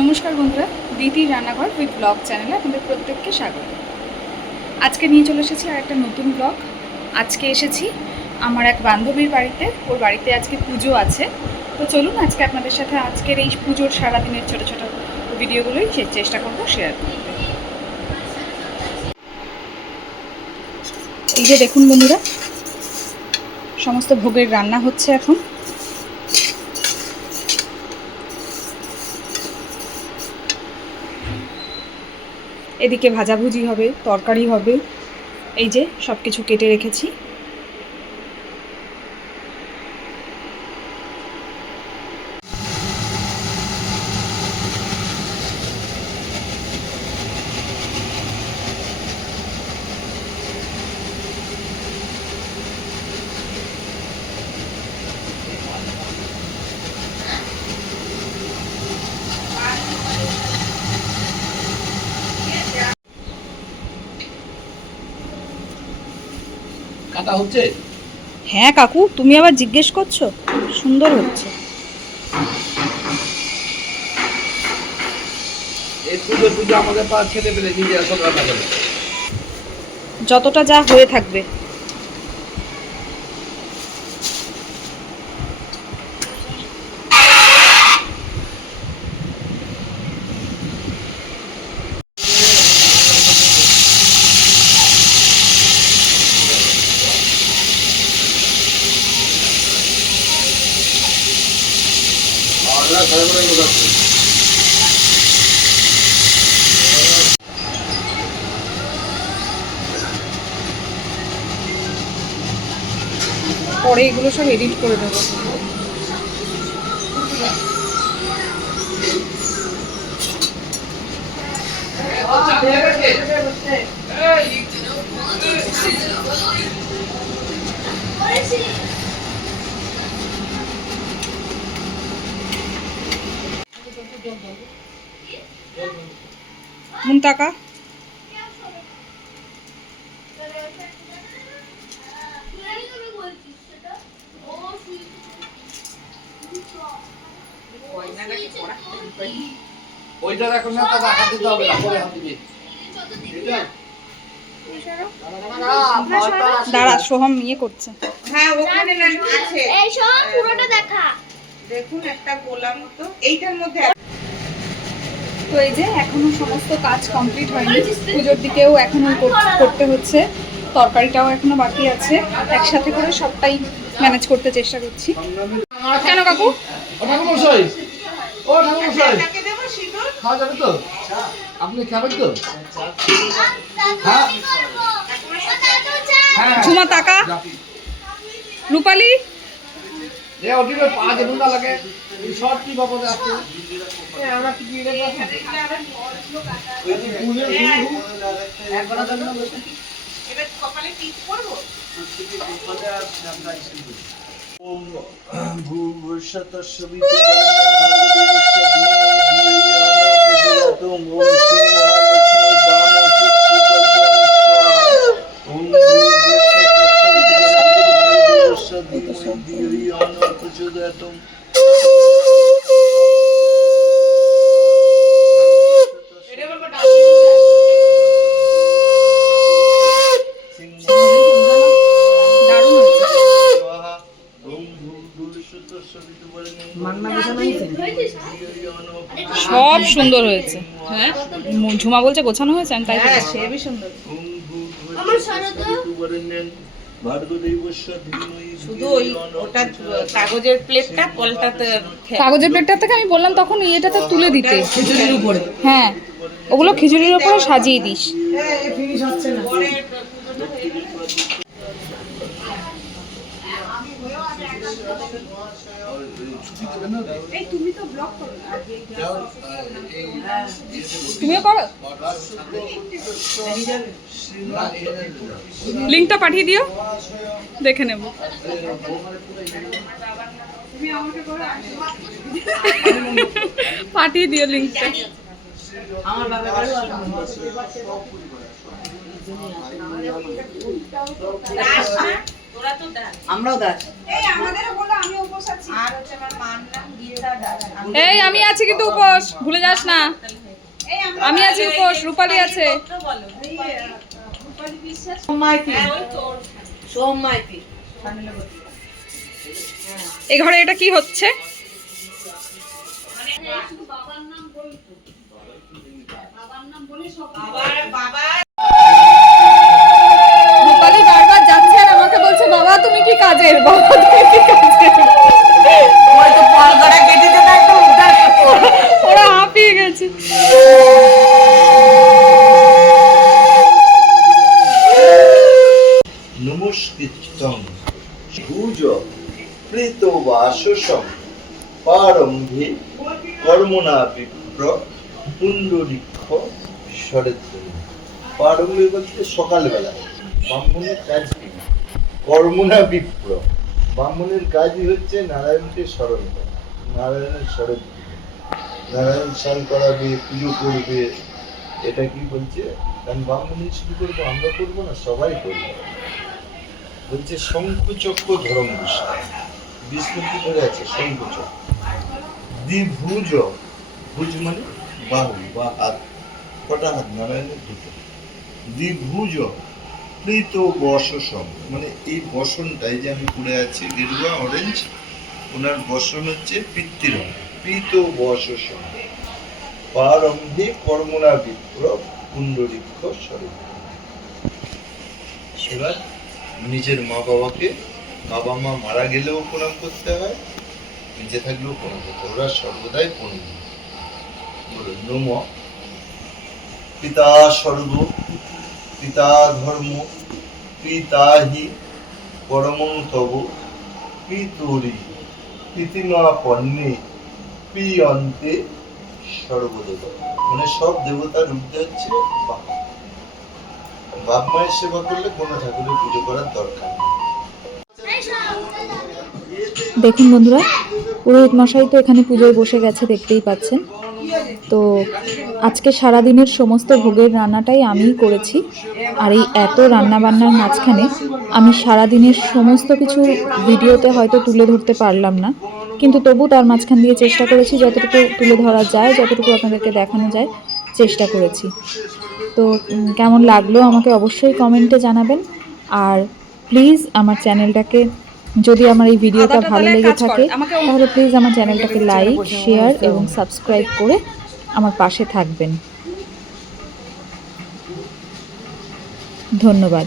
নমস্কার বন্ধুরা, দিদির রান্নাঘর উইথ ব্লগ চ্যানেলে আপনাদের প্রত্যেককে স্বাগত। আজকে নিয়ে চলে এসেছি আর একটা নতুন ব্লগ। আজকে এসেছি আমার এক বান্ধবীর বাড়িতে। ওর বাড়িতে আজকে পুজো আছে। তো চলুন আজকে আপনাদের সাথে আজকের এই পুজোর সারাদিনের ছোটো ছোটো ভিডিওগুলোই চেষ্টা করবো শেয়ার করতে। এই যে দেখুন বন্ধুরা, সমস্ত ভোগের রান্না হচ্ছে এখন। এদিকে ভাজাভুজি হবে, তরকারি হবে। এই যে সব কিছু কেটে রেখেছি। কাটা হচ্ছে? হ্যাঁ কাকু, তুমি আবার জিজ্ঞেস করছো? সুন্দর হচ্ছে। এই পুজো পুজো আমাদের পাড়ার ছেলে পেলে নিজেরা সব রান্না করে। যতটা যা হয়ে থাকবে। পরে এগুলো সব এডিট করে দেবো। মুনতাকা ওইটা এখন না, তাহলে হাত দিতে হবে না, পরে হাত দিবি। দাঁড়া, সোহম ইয়ে করছে। হ্যাঁ ওখানে না আছে, এই সব পুরোটা দেখা। দেখুন একটা গোলাম তো এইটার মধ্যে তো এই যে এখনো সমস্ত কাজ কমপ্লিট হয়নি। পুজোর দিকেও এখনো করতে হচ্ছে। তরকারিটাও এখনো বাকি আছে। একসাথে করে সবটাই ম্যানেজ করতে চেষ্টা করছি। কেন কাকু? ও ঠাকুর মশাই, ও ঠাকুর মশাই, তাকে দেবো সিঁদুর। খাওয়া যাবে তো? আপনি খাবেন তো? হ্যাঁ হ্যাঁ। ঝুমা তাকা, রূপালী এ ওটিতে পা দেবো না লাগে, এই সব কি বাপদে আসছে? আমরা কি দিয়ে দেবো? ওই যে পুজোর শুরু একবার জন্য বসে এবার কপালে টিপ করবো। ওম ভূর্ভুবস্সুতস্য বিতুর্বরেণ্যং ভর্গো দেবস্য ধীমহি ধিয়ো ইয়ো ন প্রচোদয়াৎ। ওম শ্রী মহালক্ষ্মী বামচক্ষুকল্পনিষ্ঠা। ওম ভূর্ভুবস্সুতস্য বিতুর্বরেণ্যং ভর্গো দেবস্য ধীমহি ধিয়ো ইয়ো ন প্রচোদয়াৎ। দারুণ হয়েছে। সব সুন্দর হয়েছে। হ্যাঁ, ঝুমা বলছে গোছানো হয়েছে, আমি তাই হ্যাঁ বলছি। সেবই সুন্দর। শুধু ওই ওটা কাগজের প্লেটটা কলটাতে কাগজের প্লেটটা থেকে আমি বললাম তখন ইয়েটাতে তুলে দিতে। খিচুড়ির উপরে। হ্যাঁ, ওগুলো খিচুড়ির ওপরে সাজিয়ে দিস। ফিনিশ হচ্ছে না। তুমিও করো, লিঙ্কটা পাঠিয়ে দিও, দেখে নেব। পাঠিয়ে দিও লিঙ্কটা। আমার বাবার বাড়ি তোরা তো দাস। আমরাও দাস। আর হচ্ছে আমার মার নাম গীতা দাস। এই আমি আছি কিন্তু উপোস, ভুলে যাস না। আমি আছি উপোস, রূপালী আছে। তো বলো। সোমমাইতি। হ্যাঁ, ওই তোর। সোমমাইতি। এই ঘরে এটা কি হচ্ছে? বাবা রূপালী বারবার যাচ্ছে আর আমাকে বলছে বাবা তুমি কি কাজের, বাবা তুমি কি কাজের। ওই তো পলগড়া কেটেছে না একটু উদ্ধার করো। ওরা হাঁপিয়ে গেছে। নমস্কৃত্যং ভুজ প্রীত বাসসং পারম্ভে কর্মণা বিপ্র পুণ্ডরিক্ষ শরদ্রু। পারম্ভে বলতে সকালবেলা। ব্রাহ্মণের কাজ কি? কর্মণা বিপ্র। ব্রাহ্মণের কাজই হচ্ছে নারায়ণকে স্মরণ করা, নারায়ণের শরৎ, নারায়ণ স্নান করাবে, পুজো করবে। এটা কি বলছে? কারণ ব্রাহ্মণই শুরু করবো, আমরা করবো না, সবাই করবো। বলছে শঙ্কুচক্র ধরম বিষ্ণু। বিষ্ণু কি ধরে আছে? শঙ্কুচক্র। দ্বিভুজ, ভুজ মানে বাহু বা হাত, কটা হাত? নারায়ণের দুটো। দ্বিভুজ প্রীত বসসম, মানে এই বসনটাই যে আমি পড়ে আছি গেরুয়া অরেঞ্জ, ওনার বসন হচ্ছে পিতৃরং। প্রীত বসসম পারম্ভে কর্মণা বিপ্র পুণ্ডরিক্ষ স্বরূপ। এবার নিজের মা বাবাকে, বাবা মা মারা গেলেও প্রণাম করতে হয়, বেঁচে থাকলেও প্রণাম করতে হয়, ওরা সর্বদাই প্রণাম। বলুন নম পিতা স্বর্গ পিতা ধর্ম পিতা হি পরমং তব পিতুরি পিতিমা পণ্যে পিয়ন্তে সর্বদেব। মানে সব দেবতার ঊর্ধ্বে হচ্ছে বাপ। বাপ মায়ের সেবা করলে কোনো ঠাকুরের পুজো করার দরকার নেই। দেখুন বন্ধুরা, পুরোহিত মশাই তো এখানে পুজোয় বসে গেছে, দেখতেই পাচ্ছেন। তো আজকে সারাদিনের সমস্ত ভোগের রান্নাটাই আমিই করেছি। আর এই এত রান্নাবান্নার মাঝখানে আমি সারাদিনের সমস্ত কিছু ভিডিওতে হয়তো তুলে ধরতে পারলাম না, কিন্তু তবু তার মাঝখান দিয়ে চেষ্টা করেছি যতটুকু তুলে ধরা যায়, যতটুকু আপনাদেরকে দেখানো যায় চেষ্টা করেছি। তো কেমন লাগলো আমাকে অবশ্যই কমেন্টে জানাবেন। আর প্লিজ আমার চ্যানেলটাকে, যদি আমার এই ভিডিওটা ভালো লেগে থাকে তাহলে প্লিজ আমার চ্যানেলটাকে লাইক, শেয়ার এবং সাবস্ক্রাইব করে আমার পাশে থাকবেন। ধন্যবাদ।